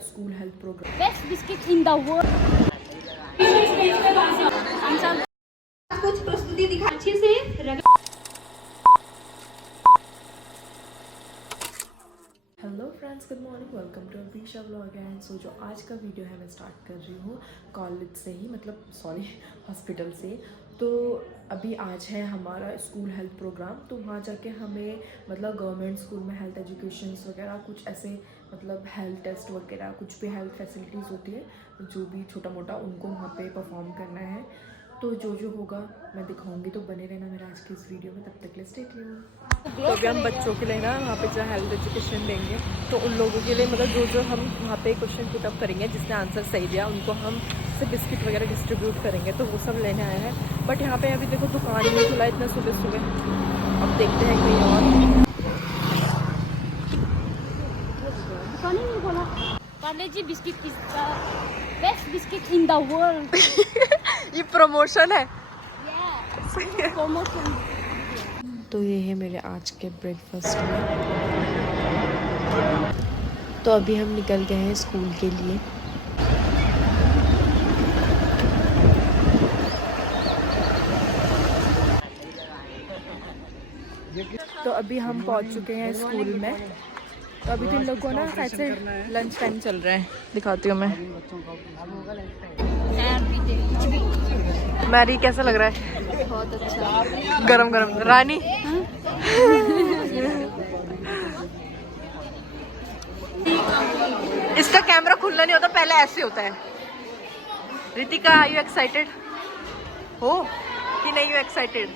School health program. Best biscuit in the world. कुछ प्रस्तुति दिखा अच्छे से hello friends, good morning, welcome to Abhisha vlog. And so जो आज का वीडियो है मैं स्टार्ट कर रही हूँ कॉलेज से ही, मतलब सॉरी हॉस्पिटल से। तो अभी आज है हमारा स्कूल हेल्थ प्रोग्राम, तो वहाँ जाके हमें मतलब गवर्नमेंट स्कूल में हेल्थ एजुकेशंस वगैरह कुछ ऐसे मतलब हेल्थ टेस्ट वगैरह कुछ भी हेल्थ फैसिलिटीज़ होती है जो भी छोटा मोटा उनको वहाँ पे परफॉर्म करना है। तो जो जो होगा मैं दिखाऊंगी, तो बने रहना मेरा आज की इस वीडियो में। तब तक के लिए स्टे ट्यून्ड। तो अभी हम बच्चों के लिए ना वहाँ पे जो हेल्थ एजुकेशन देंगे, तो उन लोगों के लिए मतलब जो जो हम वहाँ पे क्वेश्चन पुटअप करेंगे, जिसने आंसर सही दिया उनको हम से बिस्किट वगैरह डिस्ट्रीब्यूट करेंगे। तो वो सब लेने आए हैं, बट यहाँ पे अभी देखो दुकान ही नहीं खुला इतना सुबह सुबह। अब देखते हैं कहीं और। Parle-G biscuit is the best biscuit in the world. ये प्रमोशन है। Yeah. Promotion. तो ये है मेरे आज के ब्रेकफास्ट में। तो अभी हम निकल गए हैं स्कूल के लिए। तो अभी हम पहुंच चुके हैं स्कूल में। तो अभी तो इन लोगों को ना ऐसे लंच टाइम चल रहा है, दिखाती हूँ मैं। मैरी कैसा लग रहा है? बहुत अच्छा। गरम गरम रानी। इसका कैमरा खुलना नहीं होता, पहले ऐसे होता है। रितिका, आर यू एक्साइटेड हो कि नहीं हो एक्साइटेड?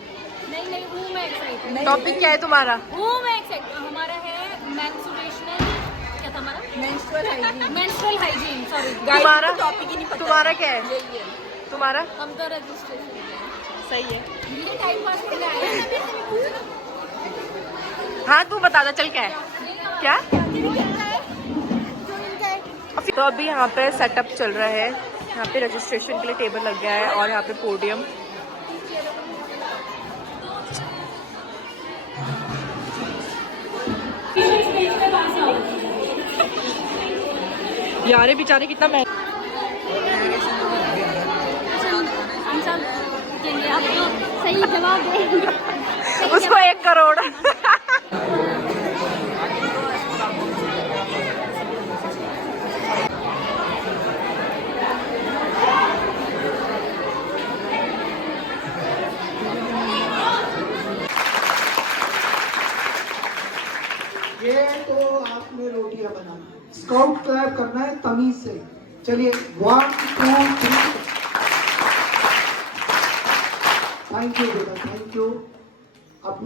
नहीं हूँ मैं एक्साइटेड। टॉपिक क्या है तुम्हारा? हूँ मैं एक्साइटेड। हमारा है मेंस्ट्रुएशनल, क्या था हमारा? Menstrual hygiene. सॉरी तुम्हारा टॉपिक ही नहीं पता। तुम्हारा क्या है? तुम्हारा? हम तो रजिस्ट्रेशन सही है। ये टाइम पास करने आए हैं। हाँ तू बता दे, चल क्या है क्या? तो अभी यहाँ पे सेटअप चल रहा है, यहाँ पे रजिस्ट्रेशन के लिए टेबल लग गया है और यहाँ पे पोडियम। यार बेचारे कितना मैं आप तो सही जवाब देंगे। उसको 1 करोड़। ये तो आपने रोटियां बनाना है, स्काउट क्लैप करना है तमीज से। चलिए 1 2 3। थैंक यू बेटा, थैंक यू। आप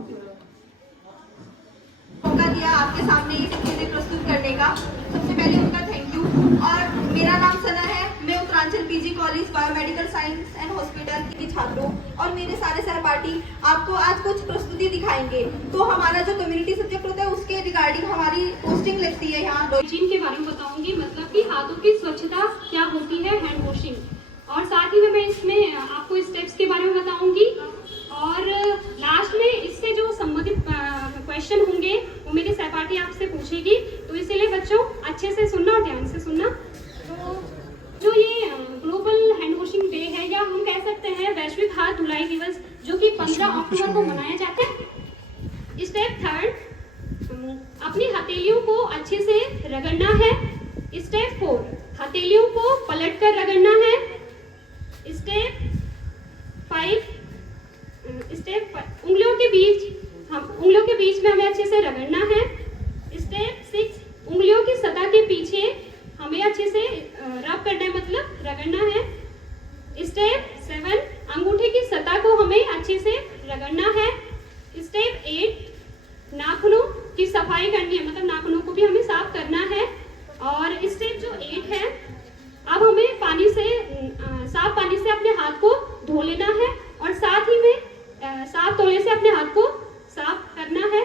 मौका दिया आपके सामने ये सब चीजें प्रस्तुत करने का, सबसे पहले उनका थैंक यू। और मेरा नाम सना है, मैं Uttaranchal PG college biomedical science and hospital की छात्र हूँ और मेरे सारे सहपाठी आपको आज कुछ प्रस्तुति दिखाएंगे। तो हमारा जो कम्युनिटी सब्जेक्ट होता है उसके रिगार्डिंग हमारी पोस्टिंग लगती है यहाँ। हाइजीन के बारे में बताऊंगी, मतलब कि हाथों की स्वच्छता क्या होती है, हैंड वॉशिंग, और साथ ही में मैं इसमें आपको स्टेप्स के बारे में बताऊंगी। और लास्ट में इससे जो संबंधित क्वेश्चन होंगे वो मेरी सहपाठी आपसे पूछेगी, तो इसीलिए बच्चों अच्छे से सुनना और ध्यान से सुनना। तो जो ये ग्लोबल हैंड वॉशिंग डे है, या हम कह सकते हैं वैश्विक हाथ धुलाई दिवस, जो कि 15 अक्टूबर को मनाया जाता है। स्टेप 3, अपनी हथेलियों को अच्छे से रगड़ना है। स्टेप 4, हथेलियों को पलटकर रगड़ना है। स्टेप 5, उंगलियों के बीच में हमें अच्छे से रगड़ना है। स्टेप 6, उंगलियों की सतह के पीछे हमें अच्छे से रब करना है, मतलब रगड़ना है। स्टेप 7, अंगूठे की सतह को हमें अच्छे से रगड़ना है। स्टेप 8, नाखूनों की सफाई करनी है, मतलब नाखूनों को भी हमें साफ करना है। और स्टेप जो 8 है, अब हमें साफ पानी से अपने हाथ को धो लेना है और साथ ही में साफ तौलिए से अपने हाथ को साफ करना है।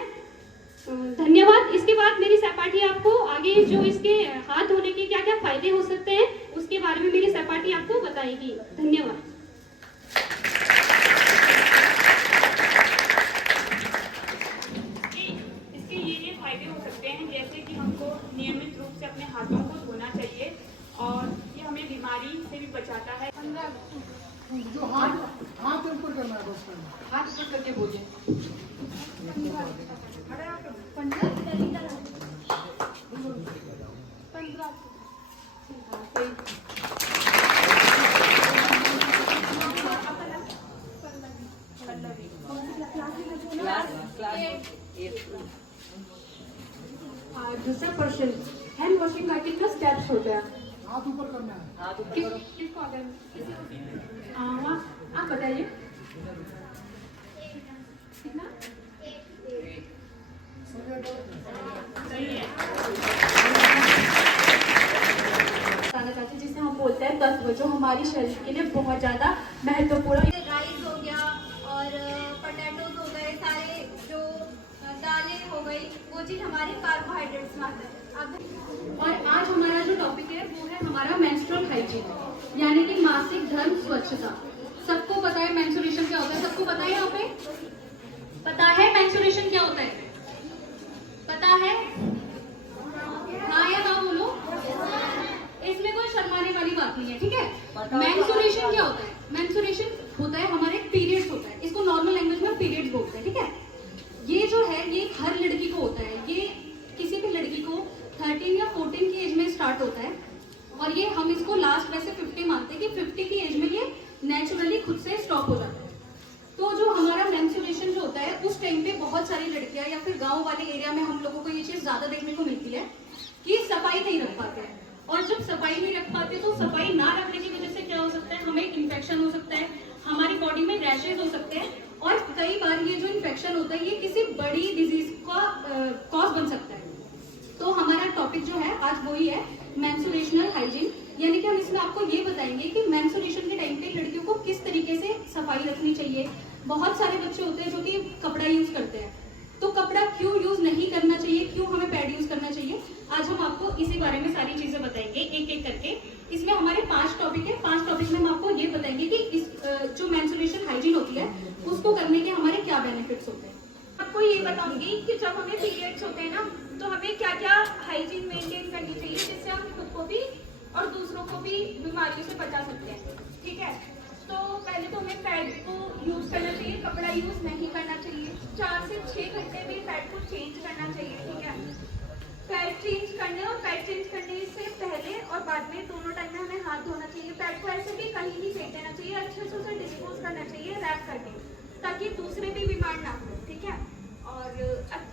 धन्यवाद। इसके बाद मेरी सहपाठी आपको आगे जो इसके हाथ धोने के क्या क्या फायदे हो सकते हैं उसके बारे में मेरी सहपाठी आपको बताएगी। धन्यवाद। इसके ये फायदे हो सकते हैं, जैसे कि हमको नियमित रूप से अपने हाथों को धोना चाहिए दूसरा क्वेश्चन, हैंड वॉशिंग का कितना स्टेप्स होता है? हाथ ऊपर करना है। किसको अगर आप बताइए कितना? बताना चाहते हैं जिसे हम बोलते हैं तत्व, जो हमारी शरीर के लिए बहुत ज्यादा महत्वपूर्ण। राइस हो गया और पोटैटोज हो गए, सारे जो दालें हो गई, वो चीज़ हमारे कार्बोहाइड्रेट्स में आता है। और आज हमारा जो टॉपिक है वो है हमारा मेंस्ट्रुअल हाइजीन, यानी कि मासिक धर्म स्वच्छता। सबको पता है मेंस्ट्रुएशन क्या होता है? सबको पता है? यहाँ पे पता है मेंस्ट्रुएशन क्या होता है? पता है? हाँ या ना बोलो, इसमें कोई शर्माने वाली बात नहीं है, ठीक है? मेंस्ट्रुएशन क्या होता है? मेंस्ट्रुएशन होता है हमारे पीरियड्स होता है, इसको नॉर्मल लैंग्वेज में पीरियड्स बोलते हैं, ठीक है? ये जो है ये हर लड़की को होता है, ये किसी भी लड़की को 13 या 14 की एज में स्टार्ट होता है, और ये हम इसको लास्ट वैसे 50 मानते हैं कि 50 की एज में ये नेचुरली खुद से स्टॉप हो जाता है। तो जो हमारा मेंस्ट्रुएशन जो होता है उस टाइम पे बहुत सारी लड़कियां या फिर गांव वाले एरिया में हम लोगों को ये चीज ज्यादा देखने को मिलती है कि सफाई नहीं रख पाते हैं, और जब सफाई नहीं रख पाते तो सफाई ना रखने की वजह से क्या हो सकता है? हमें इन्फेक्शन हो सकता है, हमारी बॉडी में रैशेज हो सकते हैं, और कई बार ये जो इन्फेक्शन होता है ये किसी बड़ी डिजीज का कॉज बन सकता है। तो हमारा टॉपिक जो है आज वही है मेंस्ट्रुएशनल हाइजीन, यानी कि हम इसमें आपको ये बताएंगे कि मेंस्ट्रुएशन के टाइम पे लड़कियों को किस तरीके से सफाई रखनी चाहिए। बहुत सारे बच्चे होते हैं जो कि कपड़ा यूज करते हैं, तो कपड़ा क्यों यूज नहीं करना चाहिए, क्यों हमें पैड यूज करना चाहिए, आज हम आपको इसी बारे में सारी चीजें बताएंगे एक एक करके। इसमें हमारे 5 टॉपिक है, 5 टॉपिक में हम आपको ये बताएंगे कि इस जो मेंस्ट्रुएशन हाइजीन होती है उसको करने के हमारे क्या बेनिफिट्स होते हैं। आपको ये बताऊंगी कि जब हमें पीरियड्स होते हैं ना, तो हमें क्या क्या हाइजीन मेंटेन करनी चाहिए जिससे हम खुद को भी और दूसरों को भी बीमारियों से बचा सकते हैं, ठीक है? तो पहले तो हमें पैड को यूज करना चाहिए, कपड़ा यूज नहीं करना चाहिए। 4 से 6 घंटे में पैड को चेंज करना चाहिए, ठीक है? पैड चेंज करने और पैड चेंज करने से पहले और बाद में दोनों टाइम में हमें हाथ धोना चाहिए। पैड को ऐसे भी कहीं भी फेंक देना चाहिए, अच्छे से उसे डिस्पोज करना चाहिए रैप करके, ताकि दूसरे भी बीमार ना हो, ठीक है? और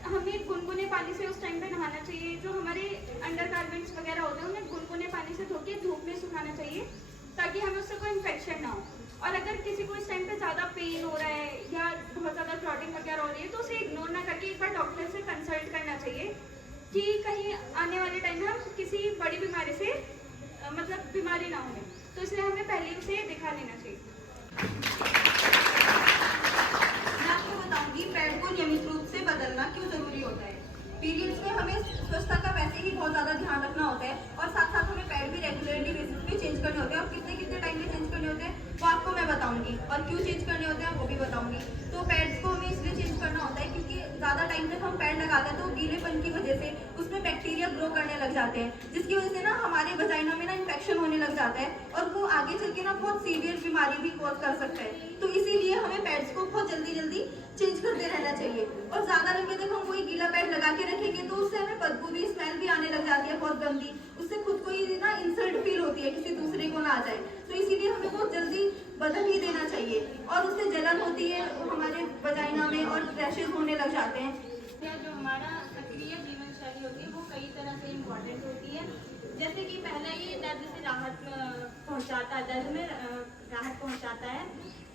हमें गुनगुने पानी से उस टाइम पे नहाना चाहिए। जो हमारे अंडर गारमेंट्स वगैरह होते हैं उन्हें गुनगुने पानी से धो के धूप में सुखाना चाहिए, ताकि हमें उससे कोई इन्फेक्शन ना हो। और अगर किसी को इस टाइम पे ज़्यादा पेन हो रहा है या बहुत ज़्यादा क्लॉटिंग वगैरह हो रही है तो उसे इग्नोर ना करके एक बार डॉक्टर से कंसल्ट करना चाहिए कि कहीं आने वाले टाइम में हम किसी बड़ी बीमारी से मतलब बीमारी ना हो, तो इसलिए हमें पहले उसे दिखा लेना चाहिए। मैं आपको बताऊंगी पैड को नियमित रूप से बदलना क्यों जरूरी होता है। पीरियड्स में हमें स्वच्छता का वैसे ही बहुत ज़्यादा ध्यान रखना होता है, और साथ साथ हमें पैड भी रेगुलरली बेसिस पे चेंज करने होते हैं। और कितने कितने टाइम में चेंज करने होते हैं वो आपको मैं बताऊंगी, और क्यों चेंज करने होते हैं वो भी बताऊंगी। तो पैड्स को हमें इसलिए चेंज करना होता है क्योंकि ज़्यादा टाइम तक हम पैड लगाते हैं तो गीलेपन की वजह से उसमें बैक्टीरिया ग्रो करने लग जाते हैं, जिसकी वजह से ना हमारे वजाइना में ना इन्फेक्शन होने लग जाता है, और वो आगे चल के ना बहुत सीवियर बीमारी भी कॉज कर सकता है। तो इसीलिए हमें पैड्स को बहुत जल्दी जल्दी चेंज करते रहना चाहिए। और ज़्यादा लंबे तक हम कोई गीला पैड लगा के रखेंगे तो उससे हमें बदबू भी, स्मेल भी आने लग जाती है बहुत गंदी, उससे खुद को ही ना इंसल्ट फील होती है, किसी दूसरे को ना आ जाए। तो इसीलिए हमें बहुत जल्दी बदल ही देना चाहिए, और उससे जलन होती है हमारे वजाइना में और रैशेज होने लग जाते हैं। जो हमारा सक्रिय जीवन शैली होती है वो कई तरह से इम्पोर्टेंट होती है। जैसे कि पहला ये दर्द से राहत पहुंचाता है, दर्द में राहत पहुंचाता है।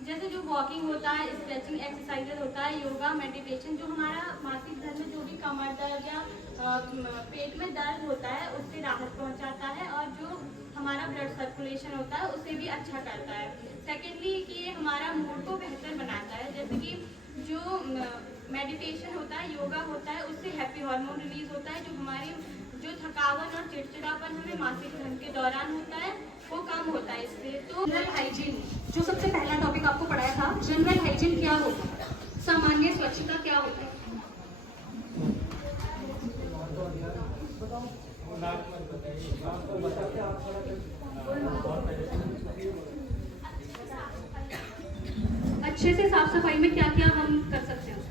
जैसे जो वॉकिंग होता है, स्ट्रेचिंग एक्सरसाइजेज होता है, योगा, मेडिटेशन, जो हमारा मासिक धर्म में जो भी कमर दर्द या पेट में दर्द होता है उससे राहत पहुंचाता है, और जो हमारा ब्लड सर्कुलेशन होता है उससे भी अच्छा करता है। सेकेंडली कि ये हमारा मूड को बेहतर बनाता है। जैसे कि जो मेडिटेशन होता है, योगा होता है, उससे हैप्पी हार्मोन रिलीज होता है, जो हमारी जो थकावट और चिड़चिड़ापन हमें मासिक धर्म के दौरान होता है वो कम होता है इससे। तो जनरल हाइजीन जो सबसे पहला टॉपिक आपको पढ़ाया था, जनरल हाइजीन क्या होता है, सामान्य स्वच्छता क्या होता है? अच्छे से साफ सफाई में क्या क्या हम कर सकते हैं?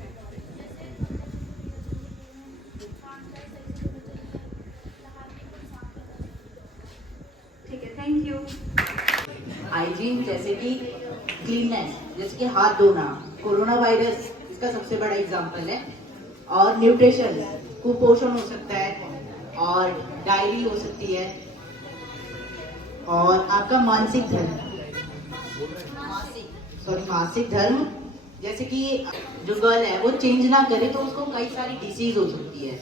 Thank you. हाइजीन जैसे कि क्लीननेस, जैसे कि हाथ धोना, कोरोना वायरस इसका सबसे बड़ा एग्जांपल है। और न्यूट्रिशन, कुपोषण हो सकता है और डायरी हो सकती है। और आपका मानसिक धर्म, मासिक धर्म, जैसे कि जो गर्ल है वो चेंज ना करे तो उसको कई सारी डिसीज हो सकती है।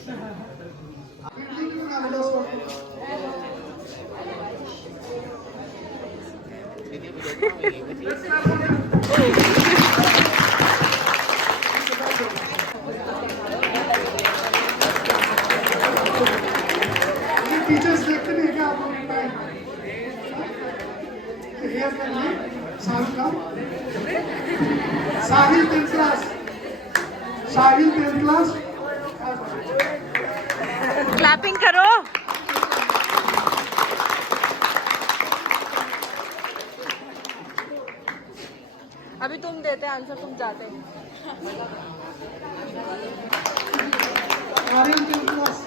टीचर्स देखते नहीं क्या आप लोग हेयर कर लिए साहिल का साहिल 10th क्लास क्लैपिंग करो। अभी तुम देते आंसर, तुम जाते। आर्यन 10th क्लास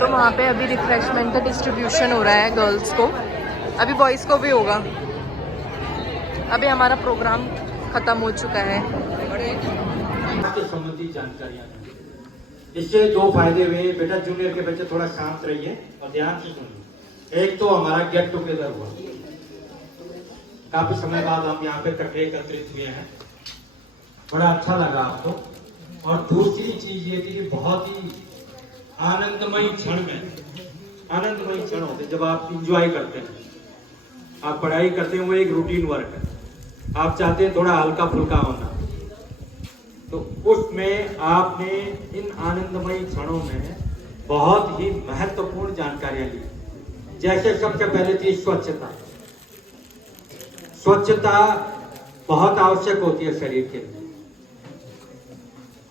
तो वहाँ पे अभी रिफ्रेशमेंट का डिस्ट्रीब्यूशन हो रहा है गर्ल्स को, अभी बॉयज़ को भी होगा। अभी हमारा प्रोग्राम ख़त्म हो चुका है। संबंधित जानकारियाँ, इससे दो फायदे हुए। बेटा जूनियर के बच्चे थोड़ा शांत रहिए और ध्यान से सुनिए। एक तो हमारा गेट टुगेदर हुआ, काफी समय बाद हम यहाँ पे इकट्ठे एकत्रित हुए हैं, बड़ा अच्छा लगा आपको। और दूसरी चीज ये थी कि बहुत ही आनंदमयी क्षण होते जब आप इंजॉय करते हैं। आप पढ़ाई करते हैं, वो एक रूटीन वर्क है, आप चाहते हैं थोड़ा हल्का फुल्का होना, तो उसमें आपने इन आनंदमयी क्षणों में बहुत ही महत्वपूर्ण जानकारियां ली। जैसे सबसे पहले थी स्वच्छता। स्वच्छता बहुत आवश्यक होती है शरीर के लिए।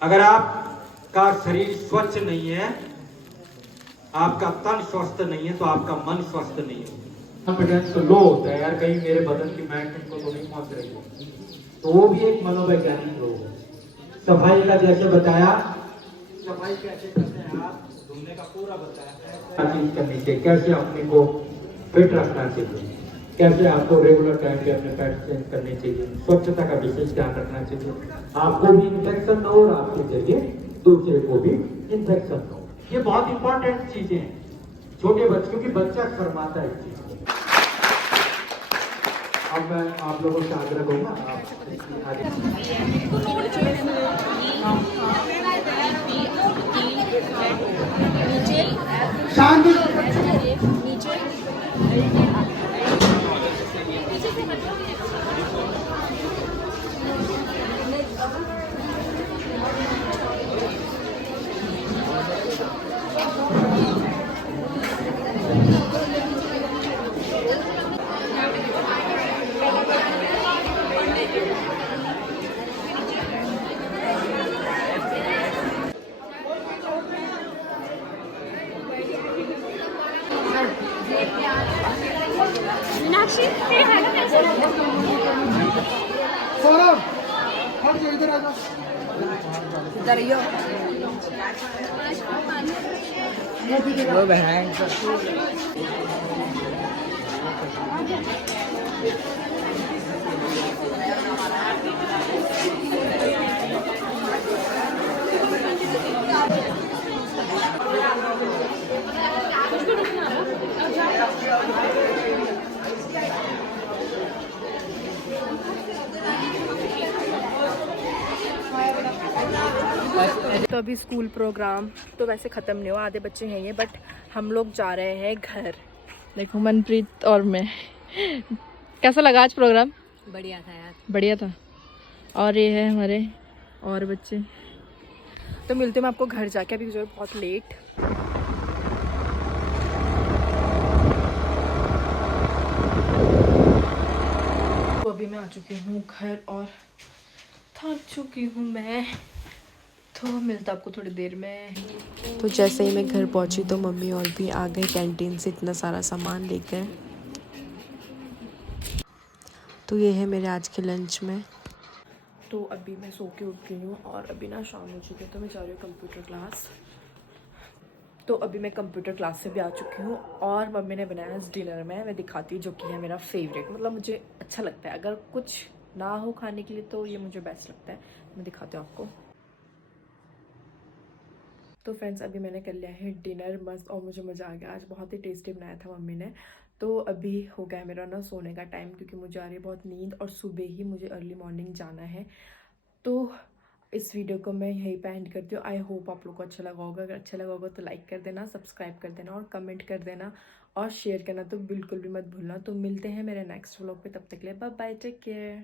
अगर आपका शरीर स्वच्छ नहीं है, आपका तन स्वस्थ नहीं है, तो आपका मन स्वस्थ नहीं है। कॉन्फिडेंस तो लो होता है यार, कहीं मेरे बदन की मैट इनको तो नहीं पहुंच रही है, तो वो भी एक मनोवैज्ञानिक रोग है। सफाई का जैसे बताया, सफाई कैसे करते हैं आप, धुलने का पूरा बताया, क्या चीज करनी चाहिए, कैसे अपने को फिट रखना चाहिए, कैसे आपको रेगुलर टाइम पे अपने पैड चेंज करने चाहिए, स्वच्छता का विशेष ध्यान रखना चाहिए, आपको भी इन्फेक्शन न हो और आपके जरिए दूसरे को भी इन्फेक्शन न हो। ये बहुत इंपॉर्टेंट चीजें हैं छोटे बच्चों की, बच्चा शर्माता है इस चीज को। अब मैं आप लोगों से आग्रह करूंगा, शांति सौरभ हट जा, इधर आ जाओ। वो बहन तो अभी स्कूल प्रोग्राम तो वैसे ख़त्म नहीं हुआ, आधे बच्चे हैं ये, बट हम लोग जा रहे हैं घर। देखो मनप्रीत और मैं। कैसा लगा आज प्रोग्राम? बढ़िया था यार, बढ़िया था। और ये है हमारे और बच्चे। तो मिलते हैं मैं आपको घर जाके, अभी जो है बहुत लेट। तो अभी मैं आ चुकी हूँ घर और थक चुकी हूँ मैं, तो मिलता आपको थोड़ी देर में। तो जैसे ही मैं घर पहुँची तो मम्मी और भी आ गए कैंटीन से इतना सारा सामान लेकर। तो ये है मेरे आज के लंच में। तो अभी मैं सो के उठ गई हूँ और अभी ना शाम हो चुकी है, तो मैं जा रही हूँ कंप्यूटर क्लास। तो अभी मैं कंप्यूटर क्लास से भी आ चुकी हूँ और मम्मी ने बनाया इस डिनर में, मैं दिखाती हूँ, जो कि है मेरा फेवरेट। मतलब मुझे अच्छा लगता है, अगर कुछ ना हो खाने के लिए तो ये मुझे बेस्ट लगता है। मैं दिखाती हूँ आपको। तो फ्रेंड्स अभी मैंने कर लिया है डिनर मस्त और मुझे मज़ा आ गया। आज बहुत ही टेस्टी बनाया था मम्मी ने। तो अभी हो गया मेरा ना सोने का टाइम, क्योंकि मुझे आ रही है बहुत नींद और सुबह ही मुझे अर्ली मॉर्निंग जाना है। तो इस वीडियो को मैं यहीं पे एंड करती हूँ। आई होप आप लोग को अच्छा लगा होगा। अगर अच्छा लगा होगा तो लाइक कर देना, सब्सक्राइब कर देना और कमेंट कर देना और शेयर करना तो बिल्कुल भी मत भूलना। तो मिलते हैं मेरे नेक्स्ट व्लॉग पे, तब तक के लिए बाय बाय, टेक केयर।